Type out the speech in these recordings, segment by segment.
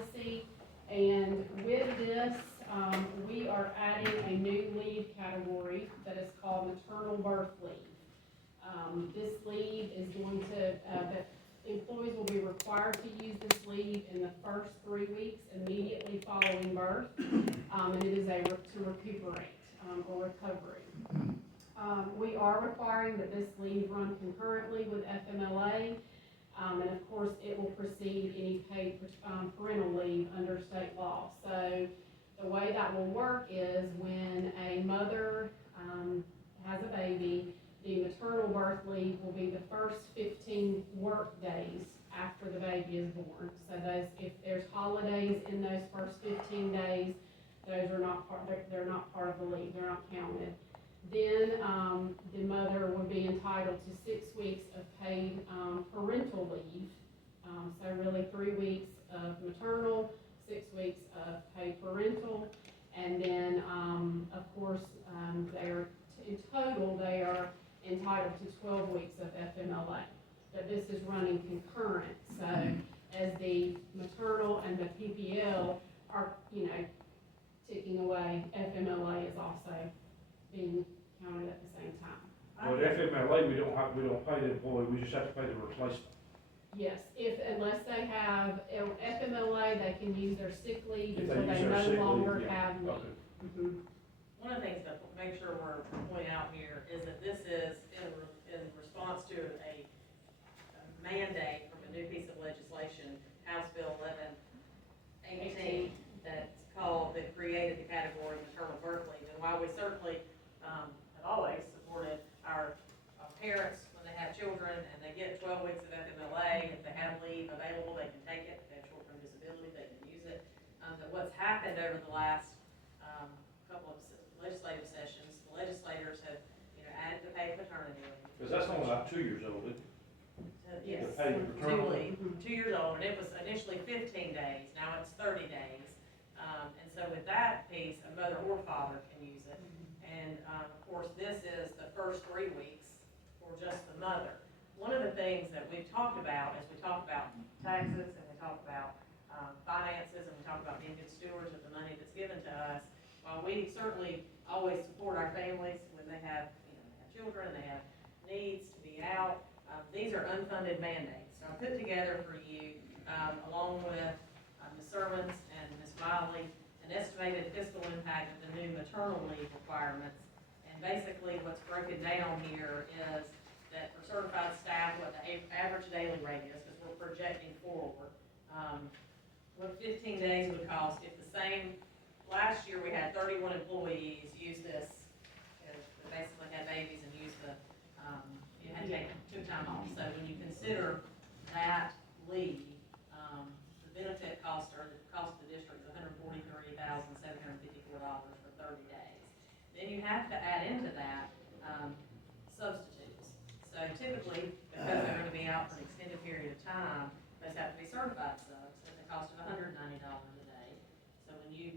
policy. And with this, we are adding a new leave category that is called maternal birth leave. This leave is going to, that employees will be required to use this leave in the first 3 weeks immediately following birth. And it is to recuperate, or recovery. We are requiring that this leave run concurrently with FMLA. And of course, it will precede any paid parental leave under state law. So the way that will work is when a mother has a baby, the maternal birth leave will be the first 15 work days after the baby is born. So those, if there's holidays in those first 15 days, those are not part, they're not part of the leave, they're not counted. Then the mother would be entitled to 6 weeks of paid parental leave. So really 3 weeks of maternal, 6 weeks of paid parental, and then of course in total they are entitled to 12 weeks of FMLA. But this is running concurrent, so as the maternal and the PPL are, ticking away, FMLA is also being counted at the same time. But FMLA, we don't pay the employee, we just have to pay the replacement. Yes, unless they have FMLA, they can use their sick leave If until they no longer have leave. Okay. Mm-hmm. One of the things to make sure we're pointing out here is that this is in response to a mandate from a new piece of legislation, House Bill 1118, that created the category maternal birth leave. And while we certainly have always supported our parents when they have children and they get 12 weeks of FMLA, if they have leave available, they can take it. If they have short-term disability, they can use it. But what's happened over the last couple of legislative sessions, the legislators have, added the paid paternity leave. Because that's only like 2 years old, isn't it? Yes, The paid paternal leave. 2 years old, and it was initially 15 days, now it's 30 days. And so with that piece, a mother or father can use it. And of course, this is the first 3 weeks for just the mother. One of the things that we've talked about is we talk about taxes and we talk about finances and we talk about being good stewards of the money that's given to us. While we certainly always support our families when they have, they have children, they have needs to be out, these are unfunded mandates. So I put together for you, along with Ms. Sermons and Ms. Miley, an estimated fiscal impact of the new maternal leave requirements. And basically what's broken down here is that for certified staff, what the average daily rate is, because we're projecting forward, what 15 days would cost if the same. Last year, we had 31 employees use this, they basically had babies and used the, you had to take 2 time off. So when you consider that leave, the benefit cost, or the cost of the district is $143,754 for 30 days. Then you have to add into that substitutes. So typically, because they're going to be out for an extended period of time, those have to be certified subs at the cost of $190 a day. So when you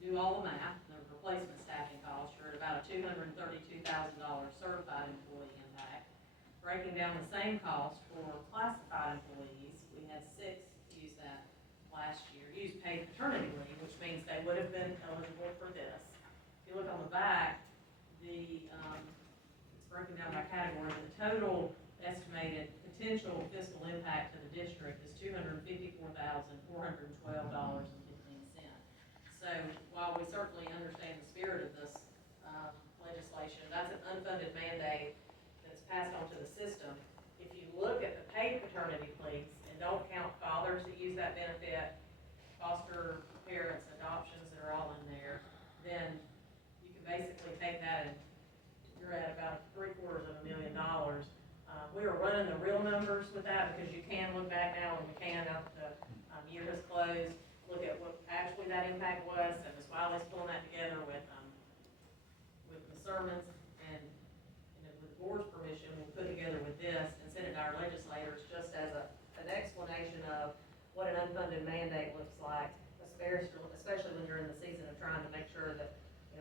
do all the math, the replacement staffing costs, you're at about a $232,000 certified employee impact. Breaking down the same cost for classified employees, we had 6 use that last year, use paid paternity leave, which means they would have been eligible for this. If you look on the back, it's broken down by category, but the total estimated potential fiscal impact to the district is $254,412.15. So while we certainly understand the spirit of this legislation, that's an unfunded mandate that's passed on to the system. If you look at the paid paternity leave and don't count fathers that use that benefit, foster parents, adoptions that are all in there, then you can basically take that and you're at about $750,000. We are running the real numbers with that because you can look back now and we can, after the year has closed, look at what actually that impact was. So Ms. Wiley's pulling that together with Ms. Sermons, and with the board's permission, we'll put together with this and send it to our legislators just as an explanation of what an unfunded mandate looks like, especially when you're in the season of trying to make sure that,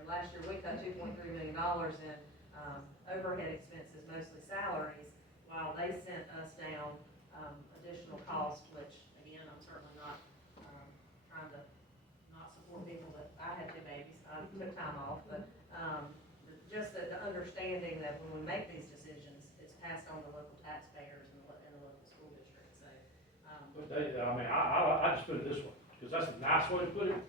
last year we cut $2.3 million in overhead expenses, mostly salaries, while they sent us down additional costs, which again, I'm certainly not took time off, but, just the understanding that when we make these decisions, it's passed on to local taxpayers and the local school district, so, But they, I mean, I just put it this way, because that's a nice way to put it.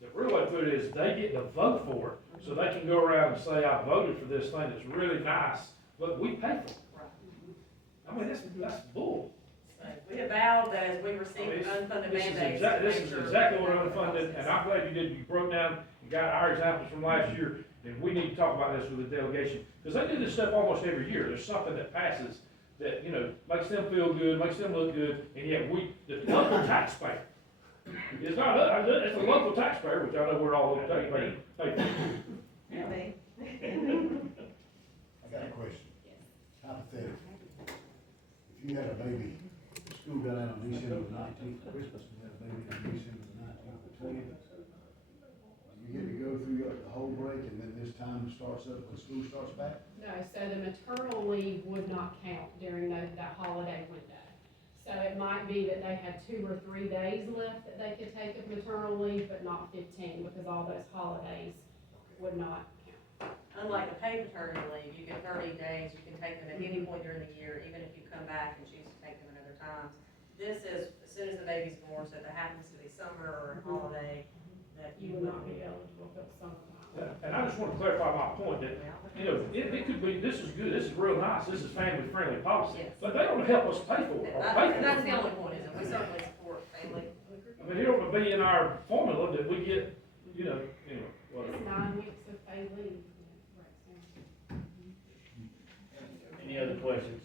The real way to put it is they get to vote for it, so they can go around and say, I voted for this thing that's really nice, but we pay for it. right. I mean, that's bull. So, we have vowed that as we I mean, receive it's- unfunded This is mandates. this make is sure exactly what that unfunded, and I'm glad you broke down, and got our examples from last year, and we need to talk about this with the delegation, because they do this stuff almost every year, there's something that passes that, you know, makes them feel good, makes them look good, and yet the local taxpayer, it's not us, it's the local taxpayer, which I know we're all taxpayers, pay for. Yeah, me. I got a question. Hypothetically, if you had a baby, school got out on December 19th, Christmas, and had a baby on December 19th or 20th, you get to go through the whole break, and then this time starts up when school starts back? No, so the maternal leave would not count during that holiday window. So it might be that they had 2 or 3 days left that they could take of maternal leave, but not 15, because all those holidays would not count. Unlike the paid maternity leave, you get 30 days, you can take them at any point during the year, even if you come back and choose to take them at other times. This is, as soon as the baby's born, so if it happens to be summer or a holiday, that You would not be eligible for the summertime. And I just want to clarify my point that, you know, it could be, this is good, this is real nice, this is family-friendly policy, Yes. but they don't help us pay for it, or pay for it. That's the only point, is that we certainly support family. I mean, it ought to be in our formula that we get, you know, anyway, whatever. It's 9 weeks of paid leave. Any other questions?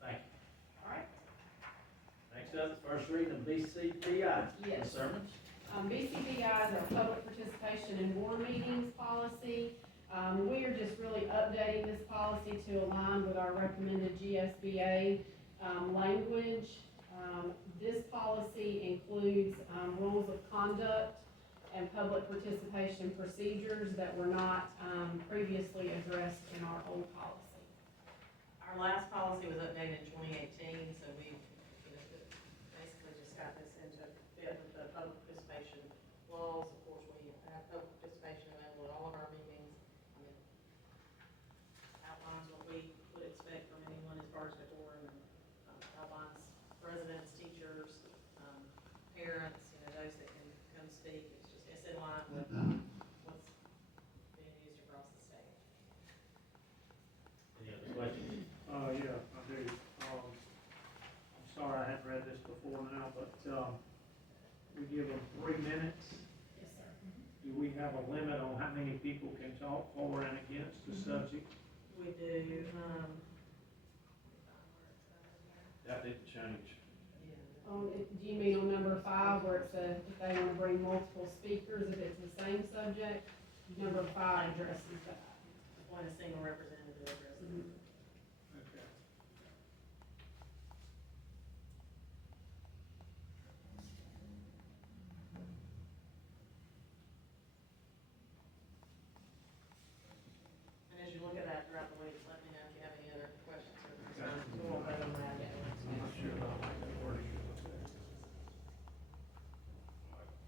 Thank you. All right. Next up, the first reading of BCBI. Yes. Ms. Sermons? BCBI is our public participation in board meetings policy. We are just really updating this policy to align with our recommended GSBA language. This policy includes rules of conduct and public participation procedures that were not previously addressed in our old policy. Our last policy was updated in 2018, so we, basically just got this into fit with the public participation laws. Of course, we have public participation available at all of our meetings. It outlines what we would expect from anyone as far as the board, and outlines residents, teachers, parents, those that can come speak. It's in line with what's being used across the state. Any other questions? Yeah, I do. I'm sorry I hadn't read this before now, but, we give them 3 minutes. Yes, sir. Do we have a limit on how many people can talk for and against the subject? We do, That didn't change. Do you mean on number 5, where it says if they want to bring multiple speakers, if it's the same subject? Number 5 addresses that. appoint a single representative to address it. Okay. And as you look at that throughout the week, let me know if you have any other questions or concerns. We won't vote on that yet.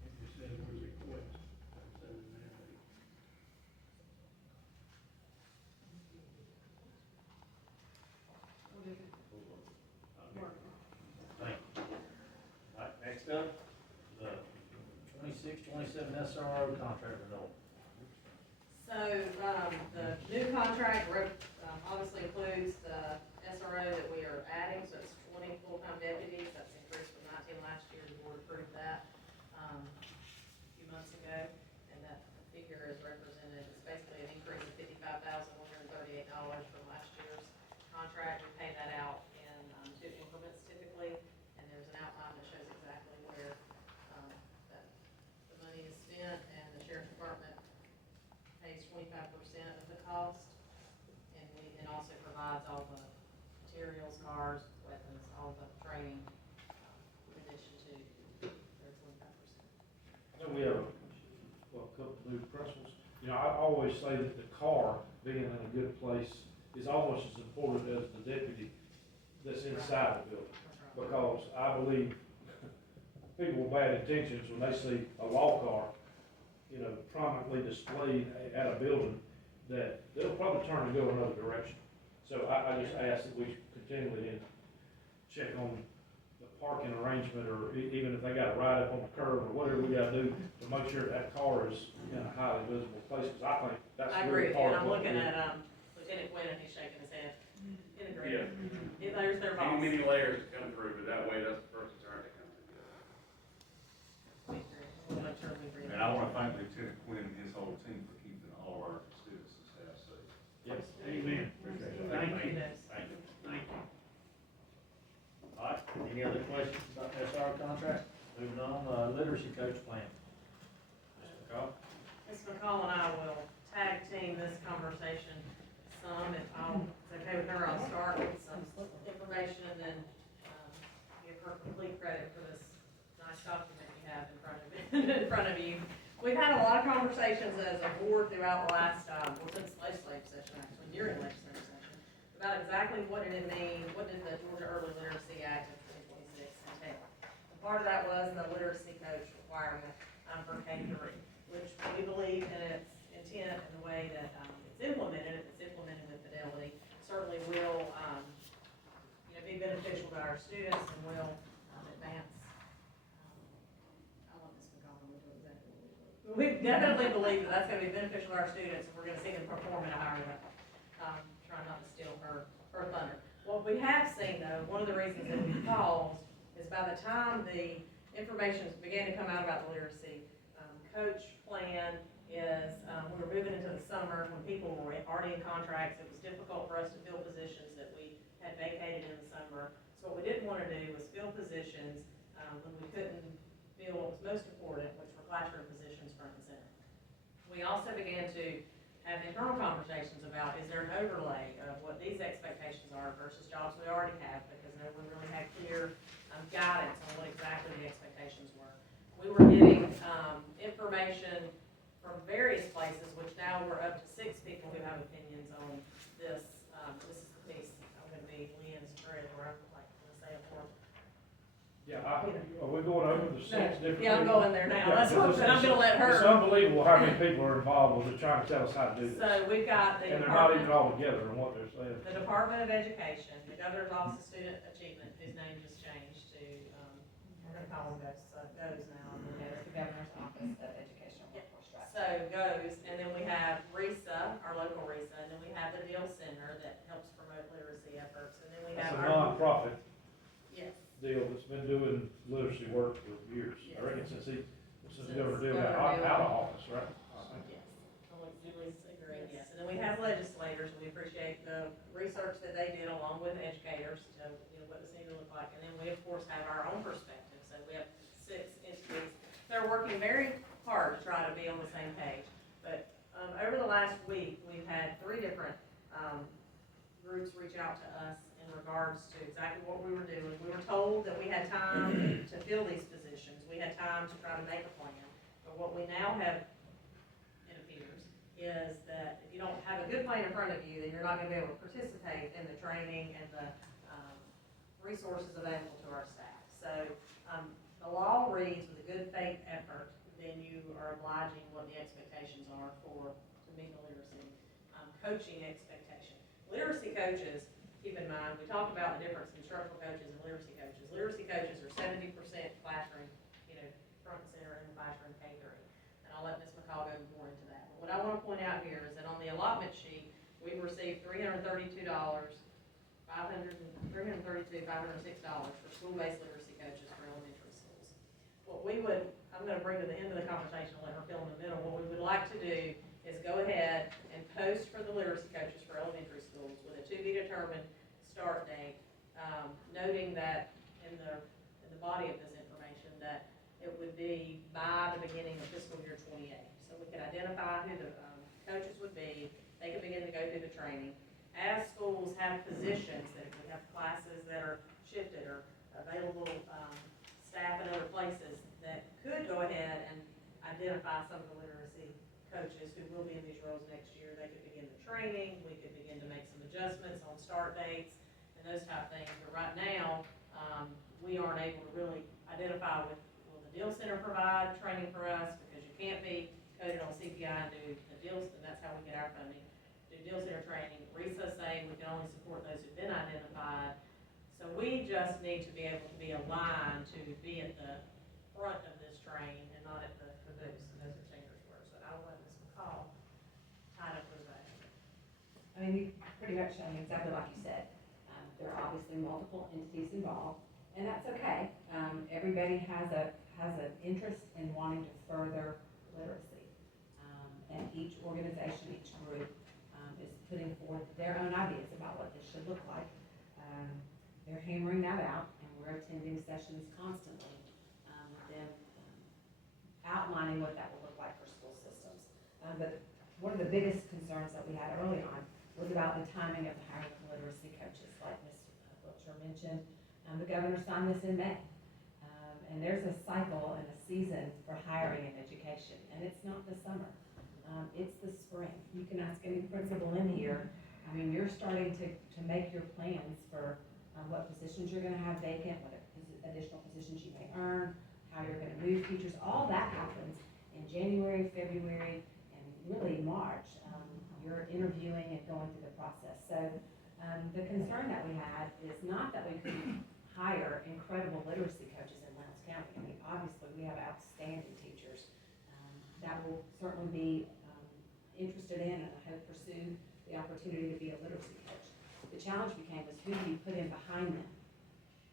It just says we request. So, Thank you. All right, next up, the 26-27 SRO Contract Renewal. So, the new contract, obviously includes the SRO that we are adding, so it's 20 full-time deputies. That's increased from 19 last year. The board approved that, a few months ago, and that figure is represented, it's basically an increase of $55,138 from last year's contract. We pay that out in 2 increments typically, and there's an outline that shows exactly where, that the money is spent, and the sheriff's department pays 25% of the cost, and also provides all the materials, cars, weapons, all the training, in addition to their 25%. I know we have a couple of new principals. You know, I always say that the car being in a good place is almost as important as the deputy that's inside the building. Because I believe people with bad intentions, when they see a law car prominently displayed at a building, that they'll probably turn and go another direction. So I just ask that we continually check on the parking arrangement, or even if they gotta ride up on the curb, or whatever we gotta do to make sure that car is in a highly visible place, because I think that's I agree really with you, part and of I'm what looking we- at, Lieutenant Quinn, and he's shaking his head, in Yeah. agreement. There's their boss. Many layers to come through, but that way, that's the first concern that comes together. We agree. We'll make sure we agree. And I wanna thank Lieutenant Quinn and his whole team for keeping all of our students and staff safe. Yes. Amen. Appreciate it. Thank you. Thank you. Thank you. All right, any other questions about the SRO contract? Moving on, literacy coach plan. Mr. McCall? Ms. McCall and I will tag team this conversation some, if it's okay with her, I'll start with some information and then, give her complete credit for this nice document you have in front of you. We've had a lot of conversations as a board throughout the last, since legislative session, actually, during legislative session, about exactly what did it mean, what did the Georgia Early Literacy Act of 2026 entail. And part of that was the literacy coach requirement, for K-3, which we believe in its intent and the way that, it's implemented, if it's implemented with fidelity, certainly will, be beneficial to our students and will, advance, I want this McCollum to do exactly what we believe. We definitely believe that that's gonna be beneficial to our students, and we're gonna see them perform at a higher level. Trying not to steal her thunder. What we have seen though, one of the reasons that we paused is by the time the information began to come out about the literacy, coach plan is, we were moving into the summer when people were already in contracts. It was difficult for us to fill positions that we had vacated in the summer. So what we didn't want to do was fill positions, when we couldn't fill what was most important, which were classroom positions front and center. We also began to have internal conversations about, is there an overlay of what these expectations are versus jobs we already have, because no one really had clear, guidance on what exactly the expectations were. We were getting, information from various places, which now we're up to 6 people who have opinions on this. This is the piece, I'm gonna be Lynn's thread, where I'm like, gonna say a four. Yeah, are we going over the 6 different? Yeah, I'm people? going there now, Yeah, that's what I'm gonna let It's her. unbelievable how many people are involved with it, trying to tell us how to do this. So we've got the And they're not even department, all together in what they're saying. the Department of Education, the Governor's Office of Student Achievement, whose name just changed to, we're gonna call him GOES now. There's the Governor's Office of Educational Workforce Strategy. So GOES, and then we have RISA, our local RISA, and then we have the Deal Center that helps promote literacy efforts, and then we It's have a our. nonprofit Yes. deal that's been doing literacy work for years. Yes. I reckon since Since Governor Deal got Governor Deal. out of office, right? I think. Yes, Julie's agreed, yes. And then we have legislators, and we appreciate the research that they did along with educators to, what this need to look like. And then we, of course, have our own perspective. So we have 6 entities. They're working very hard to try to be on the same page. But, over the last week, we've had 3 different, groups reach out to us in regards to exactly what we were doing. We were told that we had time to fill these positions. We had time to try to make a plan. But what we now have, it appears, is that if you don't have a good plan in front of you, then you're not gonna be able to participate in the training and the, resources available to our staff. So, the law reads with a good faith effort, then you are obliging what the expectations are to meet the literacy, coaching expectation. Literacy coaches, keep in mind, we talk about the difference in instructional coaches and literacy coaches. Literacy coaches are 70% classroom, front and center in the classroom K-3. And I'll let Ms. McCall go more into that. But what I want to point out here is that on the allotment sheet, we've received $332, $506 for school-based literacy coaches for elementary schools. What we would, I'm going to bring to the end of the conversation and let her fill in the middle. What we would like to do is go ahead and post for the literacy coaches for elementary schools with a to-be-determined start date, noting that in the body of this information that it would be by the beginning of fiscal year 28. So we could identify who the coaches would be. They could begin to go through the training. As schools have positions, that if we have classes that are shifted or available staff in other places, that could go ahead and identify some of the literacy coaches who will be in these roles next year. They could begin the training. We could begin to make some adjustments on start dates and those type of things. But right now, we aren't able to really identify will the Deal Center provide training for us, because you can't be coded on CPI and do the deals, and that's how we get our funding. Do deal center training, RESA say we can only support those who've been identified. So we just need to be able to be aligned to be at the front of this train and not at the caboose, and those are chambers words, but I'll let Ms. McCall tie up with that. I mean, you pretty much, I mean, exactly like you said, there are obviously multiple entities involved, and that's okay. Everybody has an interest in wanting to further literacy. And each organization, each group, is putting forth their own ideas about what this should look like. They're hammering that out, and we're attending sessions constantly, with them, outlining what that will look like for school systems. But one of the biggest concerns that we had early on was about the timing of the hiring of literacy coaches, like Ms. Wiltshire mentioned. The governor signed this in May. And there's a cycle and a season for hiring in education, and it's not the summer. It's the spring. You can ask any principal in here. I mean, you're starting to make your plans for what positions you're gonna have vacant, what additional positions you may earn, how you're gonna move teachers. All that happens in January, February, and really March. You're interviewing and going through the process. So the concern that we had is not that we couldn't hire incredible literacy coaches in Lowndes County. I mean, obviously, we have outstanding teachers that will certainly be interested in and I hope pursue the opportunity to be a literacy coach. The challenge became was who do you put in behind them?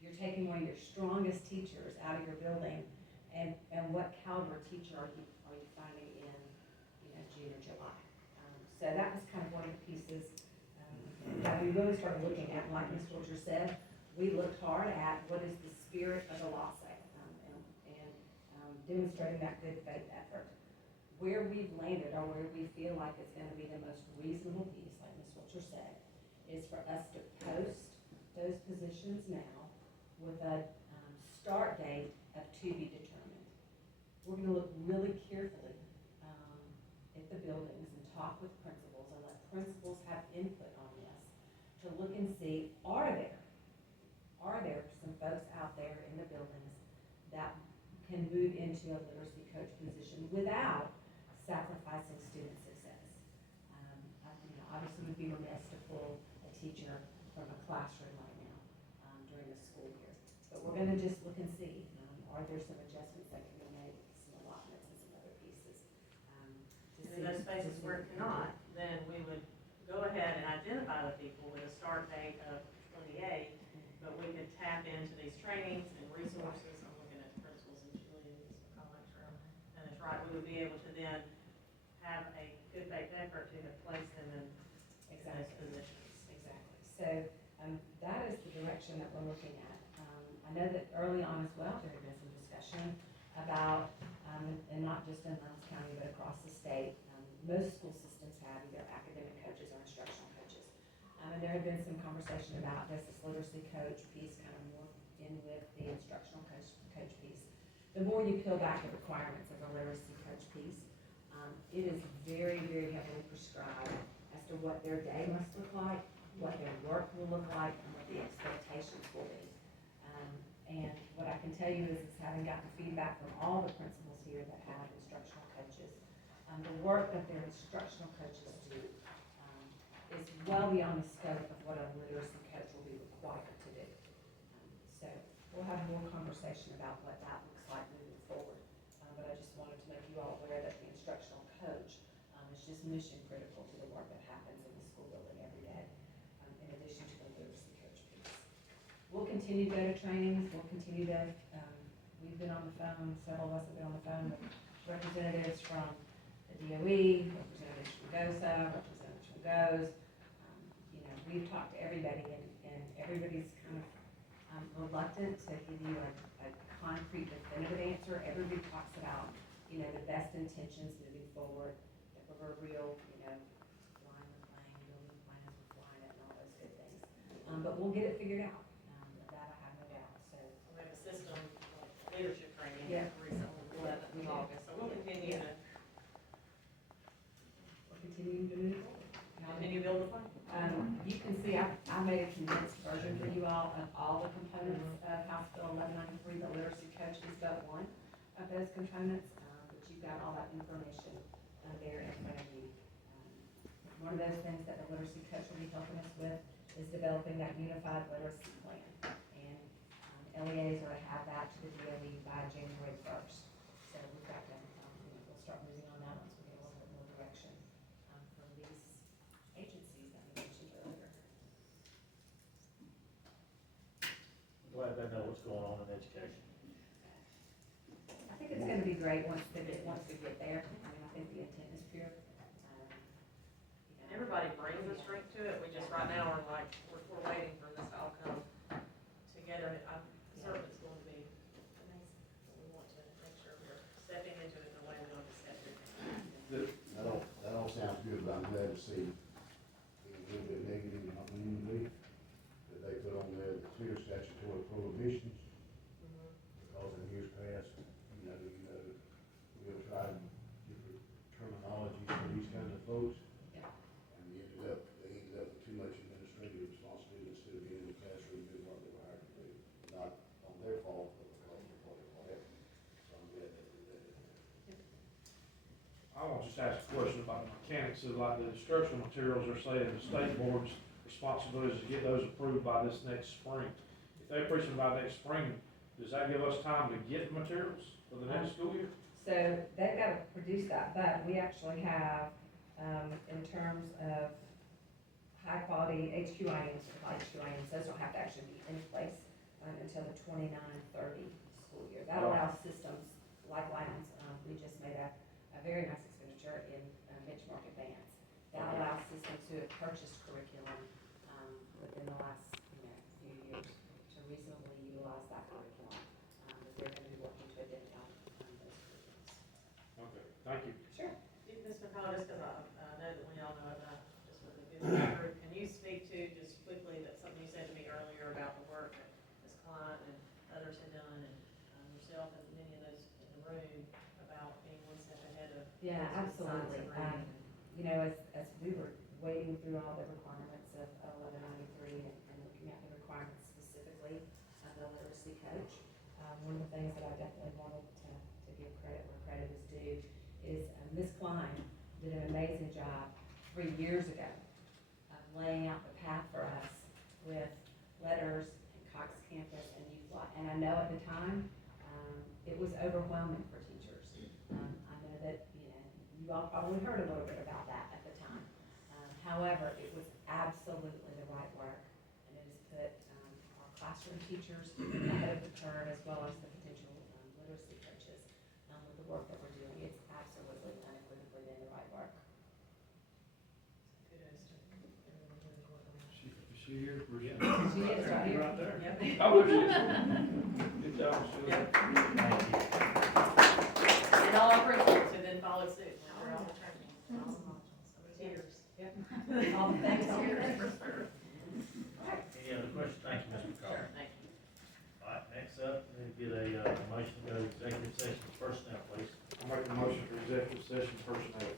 You're taking one of your strongest teachers out of your building, and what caliber teacher are you finding in, June or July? So that was kind of one of the pieces that we really started looking at. Like Ms. Wiltshire said, we looked hard at what is the spirit of the law say, and demonstrating that good faith effort. Where we've landed, or where we feel like it's gonna be the most reasonable piece, like Ms. Wiltshire said, is for us to post those positions now with a start date of to be determined. We're gonna look really carefully at the buildings and talk with principals and let principals have input on this to look and see, are there some folks out there in the buildings that can move into a literacy coach position without sacrificing student success? Obviously we'd be remiss to pull a teacher from a classroom right now during the school year. But we're gonna just look and see, are there some adjustments that can be made, some allotments and some other pieces. And in those spaces where it cannot, then we would go ahead and identify the people with a start date of 28, but we could tap into these trainings and resources. I'm looking at principals and Julie, Ms. McCall, and it's right, we would be able to then have a good faith effort to have placed them in those positions. Exactly. So that is the direction that we're looking at. I know that early on as well, there had been some discussion about, and not just in Lowndes County, but across the state, most school systems have either academic coaches or instructional coaches. And there had been some conversation about does this literacy coach piece kind of morph in with the instructional coach piece. The more you peel back the requirements of the literacy coach piece, it is very, very heavily prescribed as to what their day must look like, what their work will look like, and what the expectations will be. And what I can tell you is having gotten feedback from all the principals here that have instructional coaches, the work that their instructional coaches do is well beyond the scope of what a literacy coach will be required to do. So we'll have more conversation about what that looks like moving forward. But I just wanted to make you all aware that the instructional coach is just mission critical to the work that happens in the school building every day, in addition to the literacy coach piece. We'll continue to go to trainings, we'll continue to, we've been on the phone, several of us have been on the phone with representatives from the DOE, representatives from GOSA, representatives from GOES. We've talked to everybody, and everybody's kind of reluctant to give you a concrete definitive answer. Everybody talks about, the best intentions moving forward, the proverbial, flying the plane, building plans, we're flying it, and all those good things. But we'll get it figured out. That I have no doubt. So We have a system, leadership training, Yeah. recently, 11th of August, so we'll continue to continuing to move forward. continue to build the plan. You can see I made a condensed version for you all of all the components of House Bill 1193. The literacy coach is but one of those components, but you've got all that information there in front of you. One of those things that the literacy coach will be helping us with is developing that unified literacy plan. And LEAs are to have that to the DOE by January 1st. So we've got to, we'll start moving on that once we get a little bit more direction from these agencies that we mentioned earlier. I'm glad they know what's going on in education. I think it's gonna be great once we get there. I mean, I think the intent is pure. Everybody brings a strength to it, we just right now are like, we're waiting for this to all come together. I'm certain it's going to be amazing. We want to make sure we're stepping into it in a way we don't accept it. That all sounds good, but I'm glad to see, being a little bit negative, not meaning to be, that they put on there the clear statutory prohibitions, because in years past, we'll try different terminology for these kinds of folks. And they ended up with too much administrative responsibility instead of being in the classroom doing what they were hired to do. Not on their fault, but because of what happened. So I'm glad they did that. I want to just ask a question about the mechanics of like the instructional materials are saying the state board's responsibility is to get those approved by this next spring. If they're preaching by next spring, does that give us time to get the materials for the next school year? So they've got to produce that, but we actually have, in terms of high quality HQIMs, those don't have to actually be in place until the 29-30 school year. That allows systems like Lions, we just made a very nice expenditure in Benchmark Advance. That allows systems who have purchased curriculum within the last few years to reasonably utilize that curriculum. But they're going to be working to identify those curriculums. Okay, thank you. Sure. Ms. McCall, just because I know that we all know it, but just with the business group, can you speak to just quickly that something you said to me earlier about the work that this client and others have done, and yourself and many of those in the room about being one step ahead of. Yeah, those with science absolutely. and reading? You know, as we were wading through all the requirements of 1193 and looking at the requirements specifically of the literacy coach, one of the things that I definitely wanted to give credit where credit is due is Ms. Klein did an amazing job 3 years ago of laying out the path for us with letters and Cox Campus and UFly. And I know at the time, it was overwhelming for teachers. I know that, you all probably heard a little bit about that at the time. However, it was absolutely the right work, and it has put our classroom teachers ahead of the curve, as well as the potential literacy coaches with the work that we're doing. It's absolutely unequivocally been the right work. Kudos to everyone doing the work on that. Is she here? Where's she? She is right here. Right there. Yep. Oh, there she is. Good job, Sheila. Thank you. And all our principals who then followed suit, when they're all returning. Awesome modules. So cheers. Yep. All the things. Any other questions? Thank you, Ms. McCall. Sure, thank you. All right, next up, we get a motion to go to executive session personnel, please. I'll make a motion for executive session personnel.